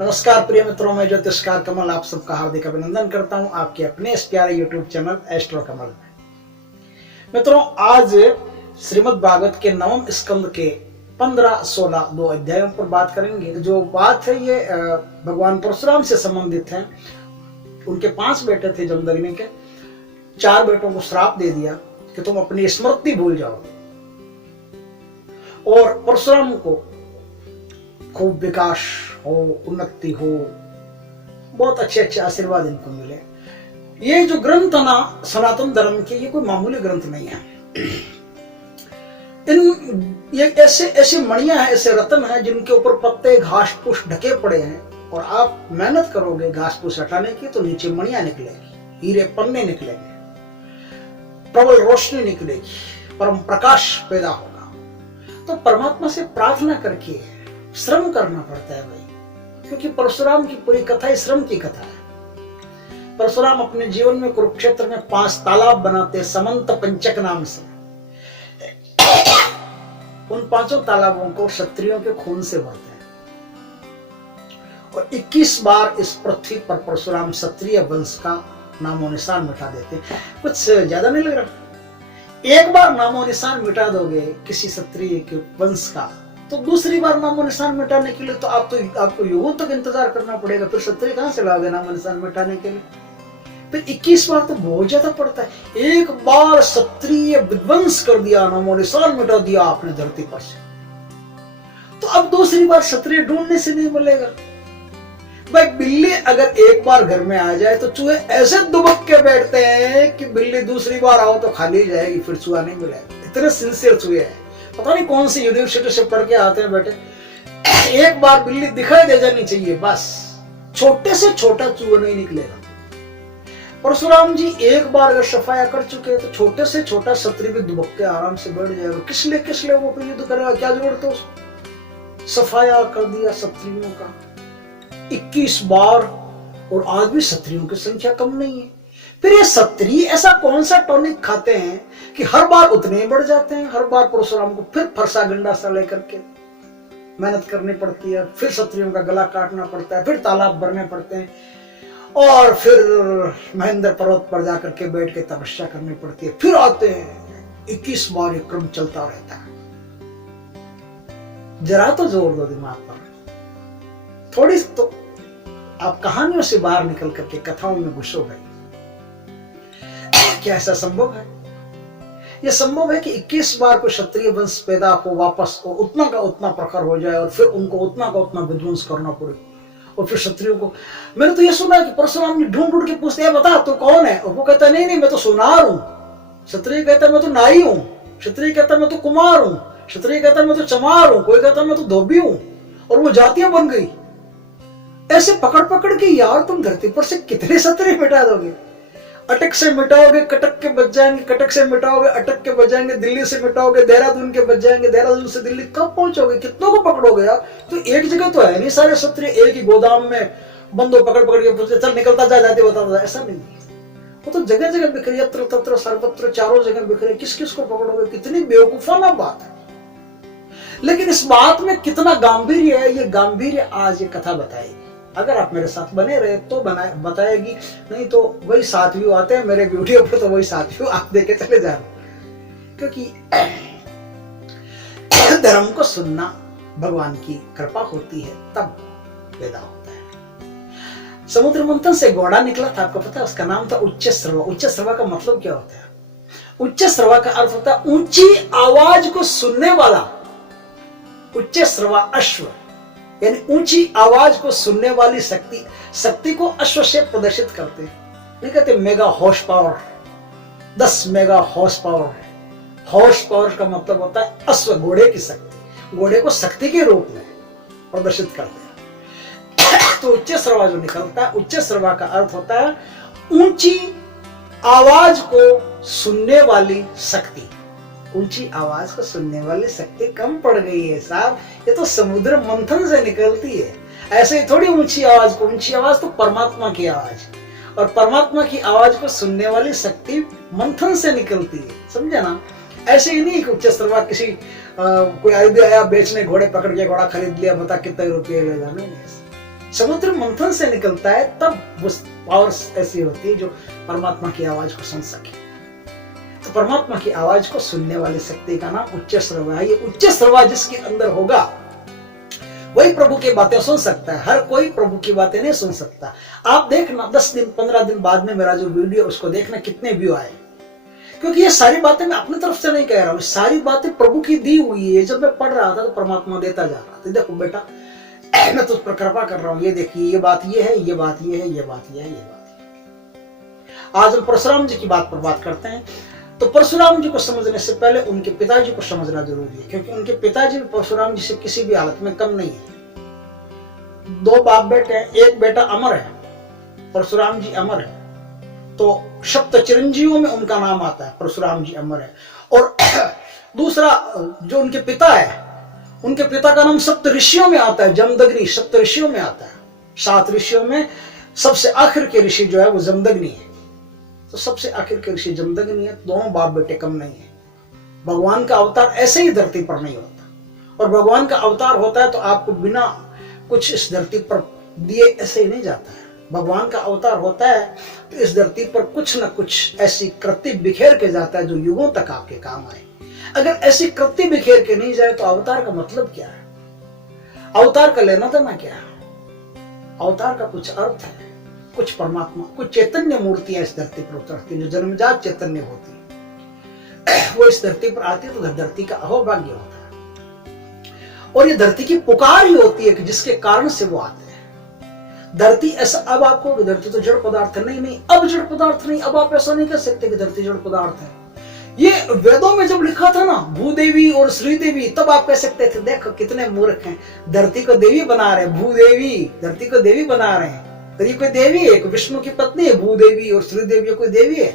नमस्कार प्रिय मित्रों, मैं ज्योतिषकार कमल आप सबका हार्दिक अभिनंदन करता हूं आपके अपने इस प्यारे यूट्यूब चैनल एस्ट्रो कमल में। मित्रों, आज श्रीमद् भागवत के 9वें स्कंद के 15-16 दो अध्यायों पर बात करेंगे। जो बात है ये भगवान परशुराम से संबंधित है। उनके 5 बेटे थे जमदग्नि के। 4 बेटों को श्राप दे दिया कि तुम अपनी स्मृति भूल जाओ, और परशुराम को खूब विकास हो, उन्नति हो, बहुत अच्छे अच्छे आशीर्वाद इनको मिले। ये जो ग्रंथ ना सनातन धर्म के, ये कोई मामूली ग्रंथ नहीं है। ये ऐसे मणियां हैं, ऐसे रत्न हैं जिनके ऊपर पत्ते घास फूस ढके पड़े हैं, और आप मेहनत करोगे घास फूस हटाने की तो नीचे मणियां निकलेगी, हीरे पन्ने निकलेंगे, प्रबल रोशनी निकलेगी, परम प्रकाश पैदा होगा। तो परमात्मा से प्रार्थना करके श्रम करना पड़ता है भाई, क्योंकि परशुराम की पूरी कथा ही श्रम की कथा है। परशुराम अपने जीवन में कुरुक्षेत्र में 5 तालाब बनाते, समंत पंचक नाम से। उन 5 तालाबों को क्षत्रियों के खून से भरते हैं, और 21 बार इस पृथ्वी पर परशुराम क्षत्रिय वंश का नामो निशान मिटा देते। कुछ ज्यादा नहीं लग रहा। एक बार नामो निशान मिटा दोगे किसी क्षत्रिय के वंश का, तो दूसरी बार नामो निशान मिटाने के लिए तो आपको युगों तक इंतजार करना पड़ेगा। फिर क्षत्रिय कहां से लाओगे नामो निशान मिटाने के लिए? फिर 21 बार तो बहुत ज्यादा पड़ता है। एक बार क्षत्रिय विध्वंस कर दिया, नामो निशान मिटा दिया आपने धरती पर से, तो अब दूसरी बार क्षत्रिय ढूंढने से नहीं मिलेगा भाई। बिल्ली अगर एक बार घर में आ जाए तो चूहे ऐसे दुबक के बैठते हैं कि बिल्ली दूसरी बार आओ तो खाली जाएगी, फिर चूहा नहीं मिलेगा। इतने सिंसियर चूहे हैं। पता नहीं कौन सी यूनिवर्सिटी से पढ़ के आते हैं बेटे। एक बार बिल्ली दिखाई दे जानी चाहिए, बस छोटे से छोटा चूहा नहीं निकलेगा। परशुराम जी एक बार अगर सफाया कर चुके हैं तो छोटे से छोटा क्षत्रिय भी दुबक के आराम से बैठ जाएगा। किस लिए वो पे युद्ध करेगा? क्या जरूरत है उसको? सफाया कर दिया क्षत्रियों का 21 बार, और आज भी क्षत्रियों की संख्या कम नहीं है। फिर ये क्षत्रिय ऐसा कौन सा टॉनिक खाते हैं कि हर बार उतने ही बढ़ जाते हैं? हर बार परशुराम को फिर फरसा गंडा सा लेकर के मेहनत करनी पड़ती है, फिर क्षत्रियों का गला काटना पड़ता है, फिर तालाब भरने पड़ते हैं, और फिर महेंद्र पर्वत पर जाकर के बैठ के तपस्या करनी पड़ती है, फिर आते हैं। 21 बार ये क्रम चलता रहता है। जरा तो जोर दो दिमाग पर, थोड़ी तो आप कहानियों से बाहर निकल करके कथाओं में घुसो भाई। क्या ऐसा संभव है? यह संभव है कि 21 बार को क्षत्रिय वंश पैदा हो, वापस हो, उतना का उतना प्रखर हो जाए, और फिर उनको उतना का उतना विध्वंस करना पड़े, और फिर क्षत्रियों को। मैंने तो यह सुना कि परशुराम जी ढूंढ ढूंढ के पूछते हैं, बता तू कौन है? और वो कहता नहीं मैं तो सुनार हूं। क्षत्रिय कहता मैं तो नाई हूं। क्षत्रिय कहता मैं तो कुमार हूं। क्षत्रिय कहता मैं तो चमार हूं। कोई कहता मैं तो धोबी हूं। और वो जातियां बन गई। ऐसे पकड़ पकड़ के यार तुम धरती पर से कितने क्षत्रिय मिटा दोगे? अटक से मिटाओगे, कटक के बच जाएंगे, कटक से मिटाओगे, अटक के बच जाएंगे, दिल्ली से मिटाओगे, देहरादून के बच जाएंगे, देहरादून से दिल्ली। कब पहुंचोगे? कितनों को पकड़ोगे यार? तो एक जगह तो है नहीं सारे क्षत्रिय एक ही गोदाम में बंदो पकड़ पकड़ के पूछते चल निकलता जा, जाते बताता। ऐसा नहीं, वो तो जगह जगह बिखरे, यत्र तत्र सर्वत्र, चारों जगह बिखरे। किस किस को पकड़ोगे? कितनी बेवकूफाना बात है। लेकिन इस बात में कितना गांभीर्य है, ये गांभीर्य आज ये कथा बताएगी। अगर आप मेरे साथ बने रहे तो बताएगी, नहीं तो वही 7 व्यू आते हैं मेरे वीडियो पर, तो वही 7 व्यू आप देखे चले जाना। क्योंकि धर्म को सुनना भगवान की कृपा होती है, तब पैदा होता है। समुद्र मंथन से घोड़ा निकला था, आपको पता है? उसका नाम था उच्च श्रवा। उच्च श्रवा का मतलब क्या होता है? उच्च श्रवा का अर्थ होता है ऊंची आवाज को सुनने वाला। उच्च श्रवा अश्व, यानी ऊंची आवाज को सुनने वाली शक्ति। शक्ति को अश्व से प्रदर्शित करते हैं। नहीं कहते mega horse power, 10 mega horse power. Horse power का मतलब होता है अश्व, घोड़े की शक्ति। घोड़े को शक्ति के रूप में प्रदर्शित करते हैं। तो उच्च श्रवा जो निकलता है, उच्च श्रवा का अर्थ होता है ऊंची आवाज को सुनने वाली शक्ति। ऊंची आवाज को सुनने वाली शक्ति कम पड़ गई है साहब, ये तो समुद्र मंथन से निकलती है। ऐसे ही थोड़ी ऊंची आवाज को, ऊंची आवाज तो परमात्मा की आवाज, और परमात्मा की आवाज को सुनने वाली शक्ति मंथन से निकलती है। समझे ना? ऐसे ही नहीं कि उच्च श्रवा किसी कोई आया बेचने, घोड़े पकड़ के घोड़ा खरीद लिया, बता कितने रुपये ले जाने। समुद्र मंथन से निकलता है, तब वो पावर ऐसी होती है जो परमात्मा की आवाज को सुन सके। तो परमात्मा की आवाज को सुनने वाली शक्ति का नाम उच्च श्रवा है। ये उच्च श्रवा जिसके अंदर होगा वही प्रभु की बातें सुन सकता है। हर कोई प्रभु की बातें नहीं सुन सकता। आप देखना 10 दिन 15 दिन बाद में मेरा जो वीडियो उसको देखना कितने व्यू आए, क्योंकि ये सारी बातें मैं अपनी तरफ से नहीं कह रहा हूँ, सारी बातें प्रभु की दी हुई है। जब मैं पढ़ रहा था तो परमात्मा देता जा रहा था, देखो बेटा मैं तुझ पर कृपा कर रहा हूँ, ये देखिए ये बात ये है, ये बात ये है, ये बात ये है, ये बात ये। आज हम परशुराम जी की बात पर बात करते हैं। तो परशुराम जी को समझने से पहले उनके पिताजी को समझना जरूरी है, क्योंकि उनके पिताजी भी परशुराम जी से किसी भी हालत में कम नहीं है। 2 बाप बेटे हैं, एक बेटा अमर है, परशुराम जी अमर है, तो सप्त चिरंजीवों में उनका नाम आता है, परशुराम जी अमर है। और दूसरा जो उनके पिता है, उनके पिता का नाम सप्त ऋषियों में आता है, जमदग्नि सप्त ऋषियों में आता है। 7 ऋषियों में सबसे आखिर के ऋषि जो है वो जमदग्नि है। तो सबसे आखिर के ऋषि जमदग्नि है। दोनों बाप बेटे कम नहीं है। भगवान का अवतार ऐसे ही धरती पर नहीं होता, और भगवान का अवतार होता है तो आपको बिना कुछ इस धरती पर दिए ऐसे ही नहीं जाता है। भगवान का अवतार होता है तो इस धरती पर कुछ न कुछ ऐसी कृति बिखेर के जाता है जो युगों तक आपके काम आए। अगर ऐसी कृति बिखेर के नहीं जाए तो अवतार का मतलब क्या है? अवतार का लेना देना क्या है? अवतार का कुछ अर्थ है, कुछ परमात्मा, कुछ चैतन्य मूर्तियां इस धरती पर उतरती जो जन्मजात चैतन्य होती है, वो इस धरती पर आती है तो धरती का अहोभाग्य होता है। और ये धरती की पुकार ही होती है कि जिसके कारण से वो आते हैं। धरती ऐसा, अब आपको धरती तो जड़ पदार्थ है, नहीं अब जड़ पदार्थ नहीं, अब आप ऐसा नहीं कह सकते कि धरती जड़ पदार्थ है। ये वेदों में जब लिखा था ना भूदेवी और श्रीदेवी, तब आप कह सकते थे देखो कितने मूर्ख हैं, धरती को देवी बना रहे हैं, भूदेवी धरती को देवी बना रहे हैं। तो ये कोई देवी है? विष्णु की पत्नी है भूदेवी, और श्रीदेवी कोई देवी है?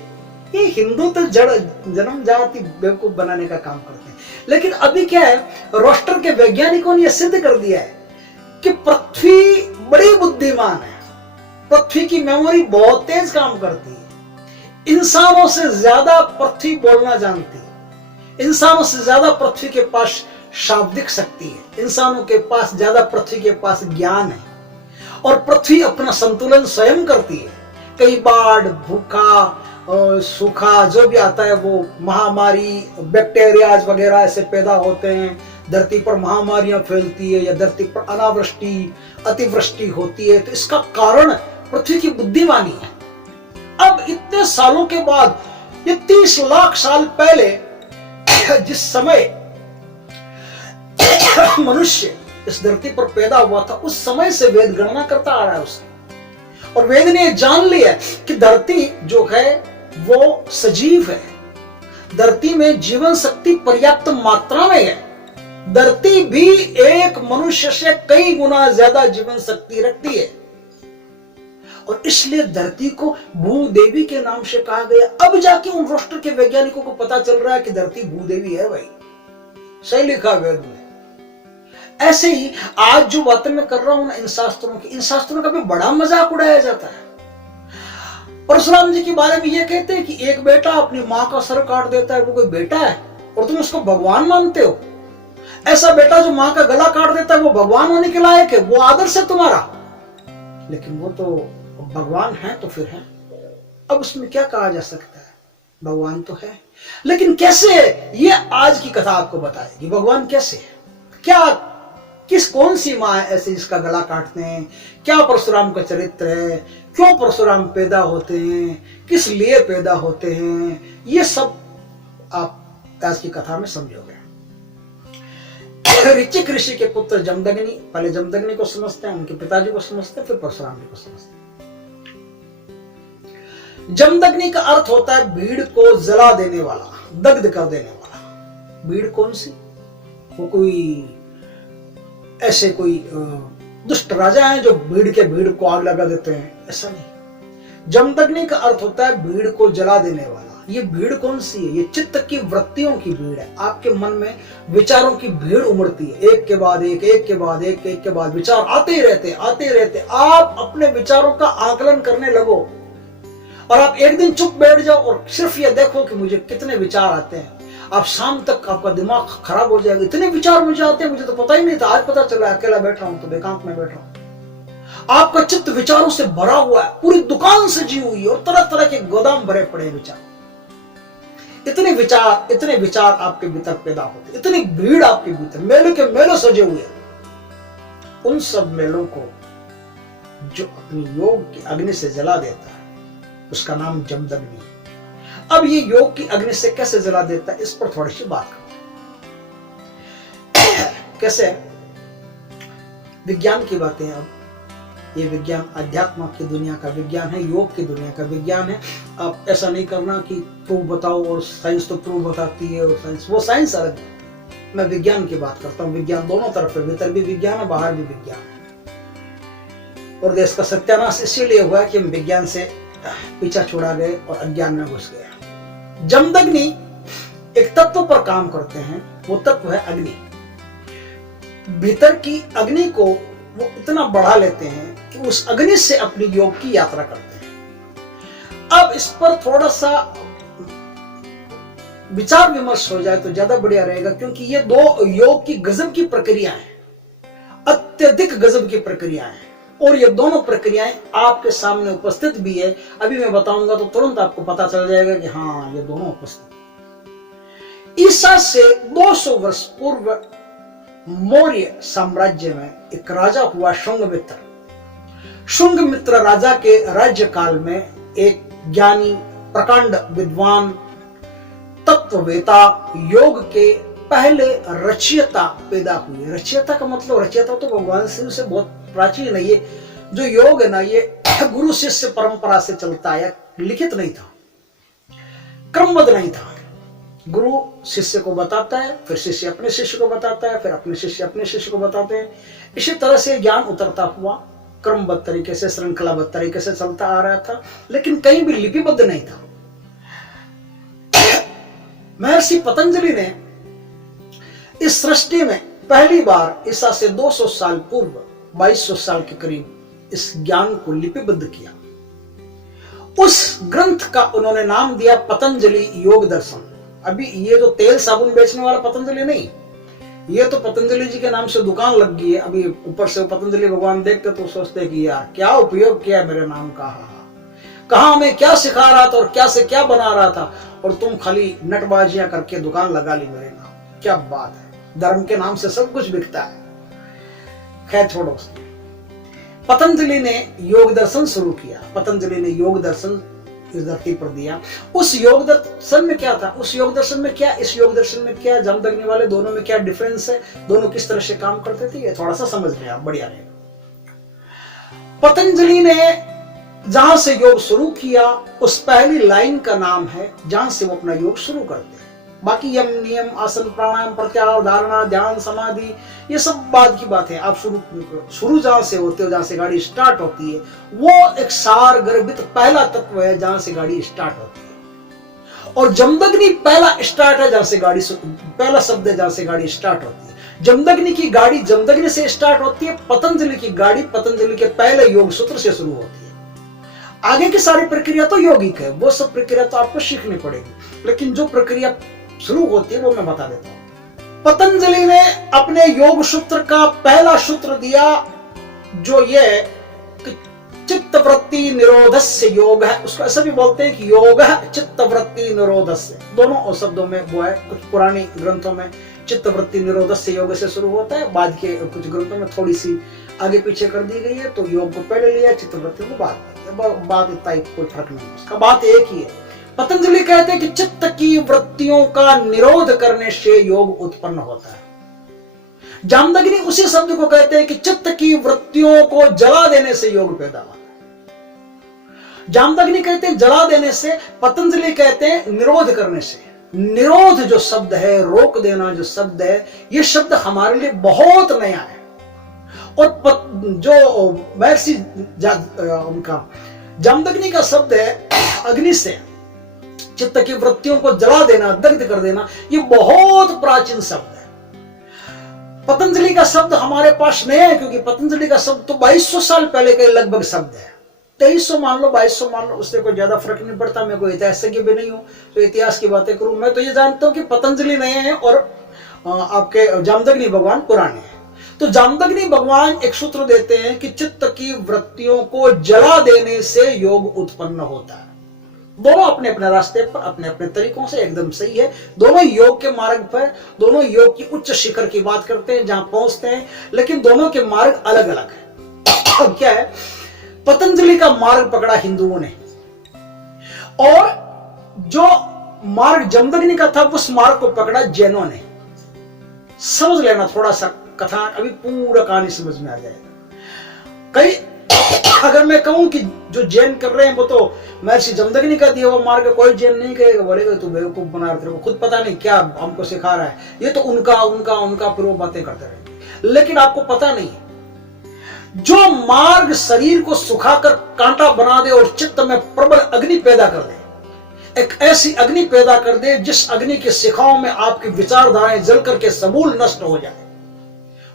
ये हिंदू तो जड़ जन्म जाति बेवकूफ बनाने का काम करते हैं। लेकिन अभी क्या है, रोस्टर के वैज्ञानिकों ने यह सिद्ध कर दिया है कि पृथ्वी बड़ी बुद्धिमान है, पृथ्वी की मेमोरी बहुत तेज काम करती है, इंसानों से ज्यादा पृथ्वी बोलना जानती है, इंसानों से ज्यादा पृथ्वी के पास शाब्दिक शक्ति है, इंसानों के पास ज्यादा पृथ्वी के पास ज्ञान है, और पृथ्वी अपना संतुलन स्वयं करती है। कई बाढ़, भूखा, सूखा जो भी आता है, वो महामारी, बैक्टीरिया वगैरह ऐसे पैदा होते हैं, धरती पर महामारियां फैलती है, या धरती पर अनावृष्टि, अतिवृष्टि होती है। तो इसका कारण पृथ्वी की बुद्धिमानी है। अब इतने सालों के बाद, ये 30 लाख साल पहले जिस समय मनुष्य इस धरती पर पैदा हुआ था, उस समय से वेद गणना करता आ रहा है उसने, और वेद ने जान लिया कि धरती जो है वो सजीव है, धरती में जीवन शक्ति पर्याप्त मात्रा में है, धरती भी एक मनुष्य से कई गुना ज्यादा जीवन शक्ति रखती है, और इसलिए धरती को भूदेवी के नाम से कहा गया। अब जाके उन रोस्टर के वैज्ञानिकों को पता चल रहा है कि धरती भूदेवी है। भाई सही लिखा वेद में। ऐसे ही आज जो बातें मैं कर रहा हूं ना, इन शास्त्रों का भी बड़ा मजाक उड़ाया जाता है। परशुराम जी के बारे में ये कहते हैं कि एक बेटा अपनी मां का सर काट देता है, वो कोई बेटा है और तुम उसको भगवान मानते हो? ऐसा बेटा जो मां का गला काट देता है वो भगवान होने के लायक है? वो आदर्श है तुम्हारा? लेकिन वो तो भगवान है तो फिर है। अब उसमें क्या कहा जा सकता है? भगवान तो है, लेकिन कैसे? ये आज की कथा आपको बताएगी भगवान कैसे है, क्या कौन सी माँ है ऐसे जिसका गला काटते हैं, क्या परशुराम का चरित्र है, क्यों परशुराम पैदा होते हैं, किस लिए पैदा होते हैं, ये सब आप आज की कथा में समझोगे। ऋचिक ऋषि के पुत्र जमदग्नि, पहले जमदग्नि को समझते हैं, उनके पिताजी को समझते हैं, फिर परशुराम जी को समझते हैं। जमदग्नि का अर्थ होता है भीड़ को जला देने वाला, दग्ध कर देने वाला। भीड़ कौन सी? वो कोई ऐसे कोई दुष्ट राजा हैं जो भीड़ को आग लगा देते हैं, ऐसा नहीं। जमदग्नि का अर्थ होता है भीड़ को जला देने वाला। ये भीड़ कौन सी है? ये चित्त की वृत्तियों की भीड़ है। आपके मन में विचारों की भीड़ उमड़ती है, एक के बाद एक, एक के बाद एक के बाद विचार आते ही रहते। आप अपने विचारों का आकलन करने लगो, और आप एक दिन चुप बैठ जाओ और सिर्फ ये देखो कि मुझे कितने विचार आते हैं। आप शाम तक आपका दिमाग खराब हो जाएगा, इतने विचार मुझे आते हैं, मुझे तो पता ही नहीं था, आज पता चला, अकेला बैठ रहा हूं तो एकांत में बैठ रहा हूं। आपका चित्त विचारों से भरा हुआ है, पूरी दुकान सजी हुई है और तरह तरह के गोदाम भरे पड़े विचार। इतने विचार आपके भीतर पैदा होते, इतनी भीड़ आपके भीतर, मेले के मेले सजे हुए। उन सब मेलों को जो अपनी योग की अग्नि से जला देता है उसका नाम जमदग्नि है। अब ये योग की अग्नि से कैसे जला देता है, इस पर थोड़ी सी बात करते हैं। कैसे? विज्ञान की बातें हैं। अब ये विज्ञान अध्यात्म की दुनिया का विज्ञान है, योग की दुनिया का विज्ञान है। आप ऐसा नहीं करना कि प्रूफ बताओ, और साइंस तो प्रूफ बताती है, और साइंस वो साइंस अलग है। मैं विज्ञान की बात करता हूँ। विज्ञान दोनों तरफ है, भीतर भी विज्ञान है, बाहर भी विज्ञान है। और देश का सत्यानाश इसीलिए हुआ कि हम विज्ञान से पीछा छोड़ा गए और अज्ञान में घुस गए। जमदग्नि एक तत्व पर काम करते हैं, वो तत्व है अग्नि। भीतर की अग्नि को वो इतना बढ़ा लेते हैं कि उस अग्नि से अपनी योग की यात्रा करते हैं। अब इस पर थोड़ा सा विचार विमर्श हो जाए तो ज्यादा बढ़िया रहेगा, क्योंकि ये दो योग की गजब की प्रक्रिया है, अत्यधिक गजब की प्रक्रिया है, और ये दोनों प्रक्रियाएं आपके सामने उपस्थित भी है। अभी मैं बताऊंगा तो तुरंत आपको पता चल जाएगा कि हाँ, ये दोनों उपस्थित। ईसा से 200 वर्ष पूर्व मौर्य साम्राज्य में एक राजा हुआ शुंगमित्र। शुंगमित्र राजा के राज्य काल में एक ज्ञानी, प्रकांड विद्वान, तत्ववेता, योग के पहले रचयिता पैदा हुए। रचयिता का मतलब, रचयिता तो भगवान शिव से बहुत प्राचीन है। ये जो योग है ना, ये गुरु शिष्य परंपरा से चलता है, लिखित नहीं था, क्रमबद्ध नहीं था। गुरु शिष्य को बताता है, फिर शिष्य अपने शिष्य को बताता है, फिर अपने शिष्य अपने शिष्य को बताते हैं। इसी तरह से ज्ञान उतरता हुआ क्रमबद्ध तरीके से, श्रृंखलाबद्ध तरीके से चलता आ रहा था, लेकिन कहीं भी लिपिबद्ध नहीं था। महर्षि पतंजलि ने इस सृष्टि में पहली बार ईसा से 200 साल पूर्व, 2200 साल के करीब इस ज्ञान को लिपिबद्ध किया। उस ग्रंथ का उन्होंने नाम दिया पतंजलि योग दर्शन। अभी ये जो तेल साबुन बेचने वाला पतंजलि नहीं, ये तो पतंजलि जी के नाम से दुकान लग गई है। अभी ऊपर से पतंजलि भगवान देखते तो सोचते कि यार क्या उपयोग किया मेरे नाम का, कहां मैं क्या सिखा रहा था और क्या से क्या बना रहा था, और तुम खाली नटबाजियां करके दुकान लगा ली मेरे नाम। क्या बात है, धर्म के नाम से सब कुछ बिकता है। खैर छोड़ो। पतंजलि ने योग दर्शन शुरू किया। पतंजलि ने योग दर्शन इस धरती पर दिया। उस योग दर्शन में क्या था, उस योग दर्शन में क्या, इस योग दर्शन में क्या, जमदग्नि वाले दोनों में क्या डिफरेंस है, दोनों किस तरह से काम करते थे, ये थोड़ा सा समझ लें आप, बढ़िया रहेगा। पतंजलि ने जहां से योग शुरू किया उस पहली लाइन का नाम है जहां से वो अपना योग शुरू करते हैं। बाकी यम, नियम, आसन, प्राणायाम, प्रत्याहार, धारणा, ध्यान, समाधि, ये सब बाद की बात है। आप शुरू जहां से होते हो, जहां से गाड़ी स्टार्ट होती है, वो एक सार गर्भित पहला तत्व है जहां से गाड़ी स्टार्ट होती है। और जमदग्नि पहला स्टार्ट है जहां से गाड़ी, पहला शब्द है जहां से गाड़ी स्टार्ट होती है। जमदग्नि की गाड़ी जमदग्नि से स्टार्ट होती है। पतंजलि की गाड़ी पतंजलि के पहले योग सूत्र से शुरू होती है। आगे की सारी प्रक्रिया तो यौगिक है, वो सब प्रक्रिया तो आपको सीखनी पड़ेगी, लेकिन जो प्रक्रिया शुरू होती है वो मैं बता देता हूं। पतंजलि ने अपने योग सूत्र का पहला सूत्र दिया, जो ये चित्तवृत्ति निरोधस्य योग है। उसको ऐसा भी बोलते हैं कि योग है चित्तवृत्ति निरोधस्य। दोनों शब्दों में वो है। कुछ पुरानी ग्रंथों में चित्तवृत्ति निरोधस्य योग से शुरू होता है, बाद के कुछ ग्रंथों में थोड़ी सी आगे पीछे कर दी गई है, तो योग को पहले लिया, चित्तवृत्ति को बाद में। बात इतना कोई फर्क नहीं, उसका बात एक ही है। पतंजलि कहते हैं कि चित्त की वृत्तियों का निरोध करने से योग उत्पन्न होता है। जामदग्नि उसी शब्द को कहते हैं कि चित्त की वृत्तियों को जला देने से योग पैदा होता है। जामदग्नि कहते हैं जला देने से, पतंजलि कहते हैं निरोध करने से। निरोध जो शब्द है, रोक देना जो शब्द है, ये शब्द हमारे लिए बहुत नया है। और जो महर्षि उनका जामदग्नि का शब्द है अग्नि से चित्त की वृत्तियों को जला देना, दग्ध कर देना, ये बहुत प्राचीन शब्द है। पतंजलि का शब्द हमारे पास नया है, क्योंकि पतंजलि का शब्द तो 2200 साल पहले का लगभग शब्द है। 2300 मान लो, 2200 मान लो, उससे कोई ज्यादा फर्क नहीं पड़ता। मैं कोई इतिहासज्ञ भी नहीं हूं तो इतिहास की बातें करूं। मैं तो ये जानता हूं कि पतंजलि नए हैं और आपके जामदग्नि भगवान पुराने हैं। तो जामदग्नि भगवान एक सूत्र देते हैं कि चित्त की वृत्तियों को जला देने से योग उत्पन्न होता है। दोनों अपने अपने रास्ते पर अपने अपने तरीकों से एकदम सही है, दोनों योग के मार्ग पर, दोनों योग की उच्च शिखर की बात करते हैं, जहां पहुंचते हैं, लेकिन दोनों के मार्ग अलग अलग है। अब क्या है, पतंजलि का मार्ग पकड़ा हिंदुओं ने, और जो मार्ग जमदग्नि का था उस मार्ग को पकड़ा जैनों ने। समझ लेना थोड़ा सा कथा, अभी पूरा कहानी समझ में आ जाएगा। कई अगर मैं कहूं कि जो जैन कर रहे हैं वो तो महर्षि जमदग्नि का दिया हुआ मार्ग, कोई जैन नहीं कहेगा, बोलेगा तू बेवकूफ बना रहे हो, खुद पता नहीं क्या हमको सिखा रहा है, ये तो उनका फिर वो बातें करते रहेंगे। लेकिन आपको पता नहीं है, जो मार्ग शरीर को सुखाकर कांटा बना दे और चित्त में प्रबल अग्नि पैदा कर दे, एक ऐसी अग्नि पैदा कर दे जिस अग्नि के शिखाओं में आपकी विचारधाराएं जल करके समूल नष्ट हो जाए,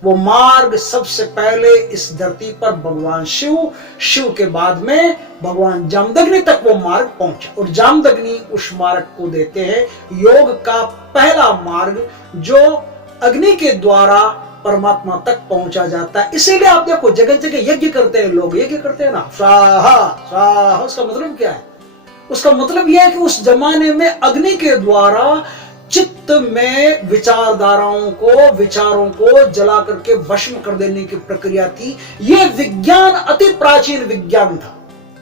वो मार्ग सबसे पहले इस धरती पर भगवान शिव के बाद में भगवान जामदग्नि तक वो मार्ग पहुंचा। और जामदग्नि उस मार्ग को देते हैं योग का पहला मार्ग, जो अग्नि के द्वारा परमात्मा तक पहुंचा जाता है। इसीलिए आप देखो जगह जगह यज्ञ करते हैं, लोग यज्ञ करते हैं ना, स्वाहा स्वाहा, उसका मतलब क्या है? उसका मतलब यह है कि उस जमाने में अग्नि के द्वारा चित्त में विचारधाराओं को, विचारों को जला करके भस्म कर देने की प्रक्रिया थी। यह विज्ञान अति प्राचीन विज्ञान था।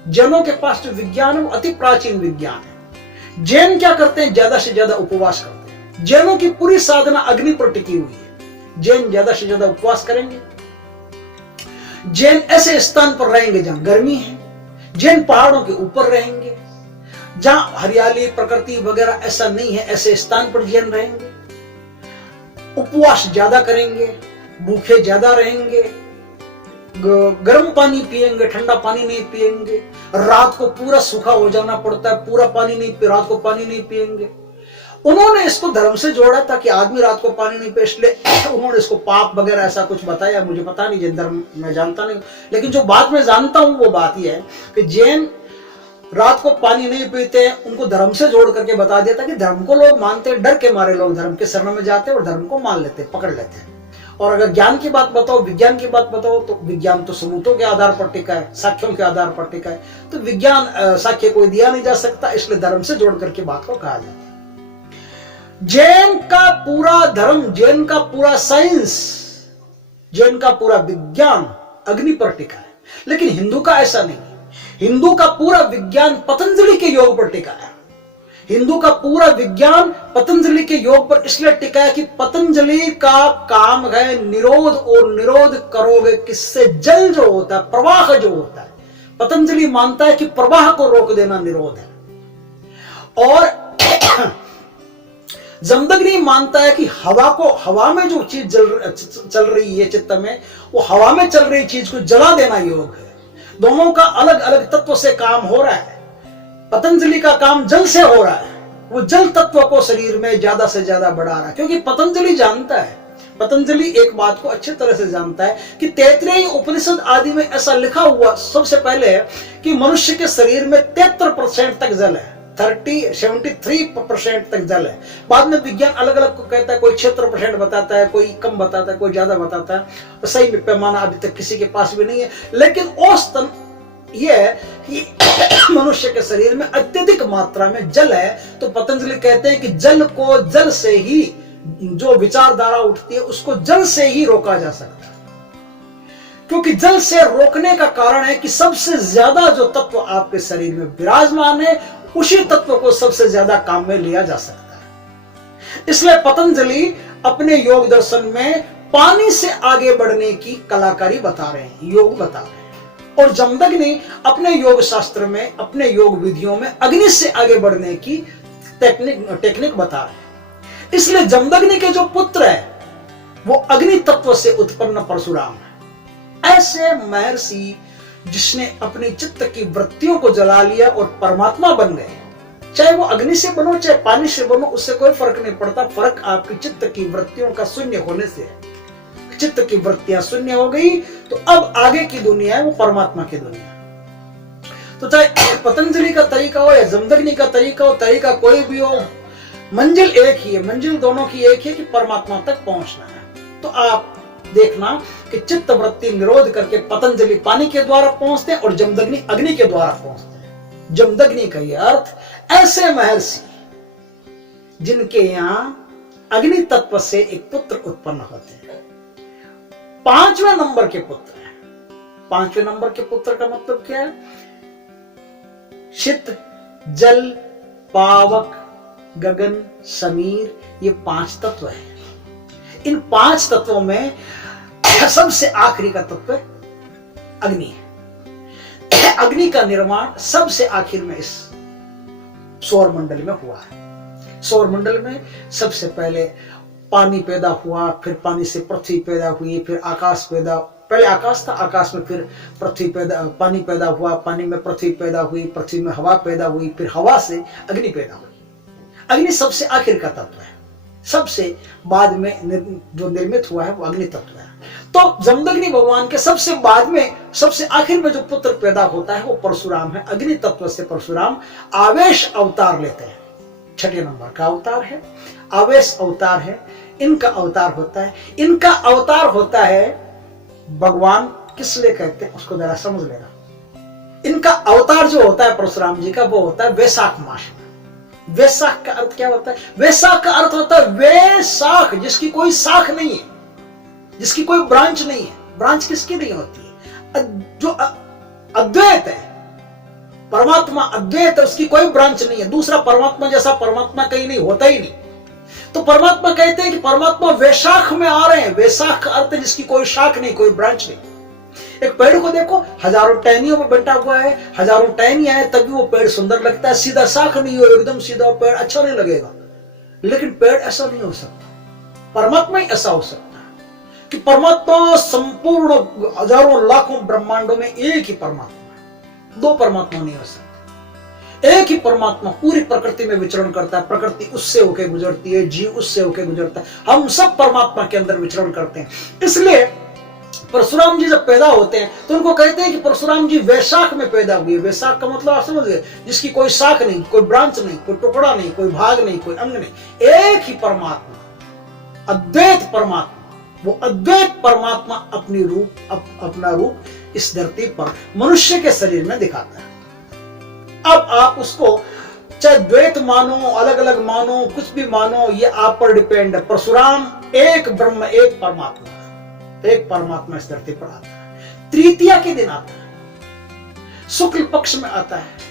जैनों के पास जो विज्ञान है वो अति प्राचीन विज्ञान है। जैन क्या करते हैं? ज्यादा से ज्यादा उपवास करते हैं। जैनों की पूरी साधना अग्नि पर टिकी हुई है। जैन ज्यादा से ज्यादा उपवास करेंगे। जैन ऐसे स्थान पर रहेंगे जहां गर्मी है। जैन पहाड़ों के ऊपर रहेंगे जहां हरियाली, प्रकृति वगैरह ऐसा नहीं है, ऐसे स्थान पर जैन रहेंगे। उपवास ज्यादा करेंगे, भूखे ज्यादा रहेंगे, गर्म पानी पिएंगे, ठंडा पानी नहीं पिएंगे। रात को पूरा सूखा हो जाना पड़ता है, पूरा पानी नहीं, रात को पानी नहीं पिएंगे। उन्होंने इसको धर्म से जोड़ा था कि आदमी रात को पानी नहीं पिए, इसलिए उन्होंने इसको पाप वगैरह ऐसा कुछ बताया। मुझे पता नहीं, जैन धर्म मैं जानता नहीं, लेकिन जो बात मैं जानता हूं वो बात यह है कि जैन रात को पानी नहीं पीते। उनको धर्म से जोड़ करके बता दिया था कि धर्म को लोग मानते हैं, डर के मारे लोग धर्म के शरण में जाते हैं और धर्म को मान लेते हैं, पकड़ लेते हैं। और अगर ज्ञान की बात बताओ, विज्ञान की बात बताओ, तो विज्ञान तो सबूतों के आधार पर टिका है, साक्ष्यों के आधार पर टिका है। तो विज्ञान साक्ष्य कोई दिया नहीं जा सकता, इसलिए धर्म से जोड़ करके बात को कहा जाता है। जैन का पूरा धर्म, जैन का पूरा साइंस, जैन का पूरा विज्ञान अग्नि पर टिका है। लेकिन हिंदू का ऐसा नहीं। हिंदू का पूरा विज्ञान पतंजलि के योग पर टिका है। हिंदू का पूरा विज्ञान पतंजलि के योग पर इसलिए टिका है कि पतंजलि का काम है निरोध, और निरोध करोगे किससे? जल जो होता है, प्रवाह जो होता है, पतंजलि मानता है कि प्रवाह को रोक देना निरोध है। और जमदग्नि मानता है कि हवा में जो चीज चल रही है चित्त में, वो हवा में चल रही चीज को जला देना योग है। दोनों का अलग अलग तत्व से काम हो रहा है। पतंजलि का काम जल से हो रहा है, वो जल तत्व को शरीर में ज्यादा से ज्यादा बढ़ा रहा है, क्योंकि पतंजलि जानता है, पतंजलि एक बात को अच्छी तरह से जानता है कि तैतरेय उपनिषद आदि में ऐसा लिखा हुआ सबसे पहले है कि मनुष्य के शरीर में 73% तक जल है, 73% तक जल है। बाद में विज्ञान अलग अलग को कहता है, कोई 76% बताता है, कोई कम बताता है, कोई ज्यादा बताता है। सही में पैमाना अभी तक किसी के पास भी नहीं है, लेकिन औसतन यह है कि मनुष्य के शरीर में अत्यधिक मात्रा में जल है। तो पतंजलि कहते हैं कि जल को, जल से ही जो विचारधारा उठती है उसको जल से ही रोका जा सकता है, क्योंकि जल से रोकने का कारण है कि सबसे ज्यादा जो तत्व आपके शरीर में विराजमान है उसी तत्व को सबसे ज्यादा काम में लिया जा सकता है। इसलिए पतंजलि अपने योग दर्शन में पानी से आगे बढ़ने की कलाकारी बता रहे हैं, योग बता रहे हैं। और जमदग्नि अपने योग शास्त्र में, अपने योग विधियों में अग्नि से आगे बढ़ने की टेक्निक बता रहे हैं। इसलिए जमदग्नि के जो पुत्र है वो अग्नि तत्व से उत्पन्न परशुराम है। ऐसे महर्षि जिसने अपनी चित्त की वृत्तियों को जला लिया और परमात्मा बन गए, चाहे वो अग्नि से बनो चाहे पानी से बनो, उससे कोई फर्क नहीं पड़ता। फर्क आपकी चित्त की वृत्तियों का शून्य होने से है। चित्त की वृत्तियां शून्य हो गई तो अब आगे की दुनिया है वो परमात्मा की दुनिया। तो चाहे पतंजलि का तरीका हो या जमदग्नि का तरीका हो, तरीका कोई भी हो, मंजिल एक ही है, मंजिल दोनों की एक है कि परमात्मा तक पहुंचना है। तो आप देखना कि चित्त वृत्ति निरोध करके पतंजलि पानी के द्वारा पहुंचते हैं और जमदग्नि अग्नि के द्वारा पहुंचते हैं। जमदग्नि का यह अर्थ ऐसे महर्षि जिनके यहां अग्नि तत्व से एक पुत्र उत्पन्न होते हैं, 5वें नंबर के पुत्र हैं। 5वें नंबर के पुत्र का मतलब क्या है? शीत, जल, पावक, गगन, समीर, ये 5 तत्व हैं। इन 5 तत्वों में सबसे आखिरी का तत्व अग्नि है। अग्नि का निर्माण सबसे आखिर में इस सौर मंडल में हुआ है। सौर मंडल में सबसे पहले पानी पैदा हुआ, फिर पानी से पृथ्वी पैदा हुई, फिर आकाश पैदा, पहले आकाश था, आकाश में फिर पृथ्वी पैदा, पानी पैदा हुआ, पानी में पृथ्वी पैदा हुई, पृथ्वी में हवा पैदा हुई, फिर हवा से अग्नि पैदा हुई। अग्नि सबसे आखिर का तत्व है, सबसे बाद में जो निर्मित हुआ है वो अग्नि तत्व है। तो जमदग्नि भगवान के सबसे बाद में, सबसे आखिर में जो पुत्र पैदा होता है वो परशुराम है। अग्नि तत्व से परशुराम आवेश अवतार लेते हैं। 6 नंबर का अवतार है, आवेश अवतार है, इनका अवतार होता है। इनका अवतार होता है, भगवान किस लिए कहते हैं उसको जरा समझ लेना। इनका अवतार जो होता है परशुराम जी का, वो होता है वैशाख मास में। वैशाख का अर्थ क्या होता है? वैशाख का अर्थ होता है वैशाख, जिसकी कोई शाख नहीं है, जिसकी कोई ब्रांच नहीं है। ब्रांच किसकी नहीं होती है? जो अद्वैत है, परमात्मा अद्वैत है, उसकी कोई ब्रांच नहीं है। दूसरा परमात्मा जैसा परमात्मा कहीं नहीं होता ही नहीं। तो परमात्मा कहते हैं कि परमात्मा वैशाख में आ रहे हैं। वैशाख का अर्थ है जिसकी कोई शाख नहीं, कोई ब्रांच नहीं। एक पेड़ को देखो, हजारों टहनियों में बंटा हुआ है, हजारों टहनियां हैं, तभी वो पेड़ सुंदर लगता है। सीधा शाख नहीं हो, एकदम सीधा पेड़ अच्छा नहीं लगेगा। लेकिन पेड़ ऐसा नहीं हो सकता, परमात्मा ही ऐसा हो सकता है कि परमात्मा संपूर्ण हजारों लाखों ब्रह्मांडों में एक ही परमात्मा है। 2 परमात्मा नहीं हो सकता। एक ही परमात्मा पूरी प्रकृति में विचरण करता है। प्रकृति उससे होकर गुजरती है, जीव उससे होकर गुजरता है, हम सब परमात्मा के अंदर विचरण करते हैं। इसलिए परशुराम जी जब पैदा होते हैं तो उनको कहते हैं कि परशुराम जी वैशाख में पैदा हुए। वैशाख का मतलब आप समझ गए, जिसकी कोई शाख नहीं, कोई ब्रांच नहीं, कोई टुकड़ा नहीं, कोई भाग नहीं, कोई अंग नहीं, एक ही परमात्मा, अद्वैत परमात्मा। वो अद्वैत परमात्मा अपना रूप इस धरती पर मनुष्य के शरीर में दिखाता है। अब आप उसको चाहे द्वैत मानो, अलग अलग मानो, कुछ भी मानो, ये आप पर डिपेंड है। परशुराम एक ब्रह्म, एक परमात्मा, एक परमात्मा इस धरती पर आता है। तृतीया के दिन आता है, शुक्ल पक्ष में आता है।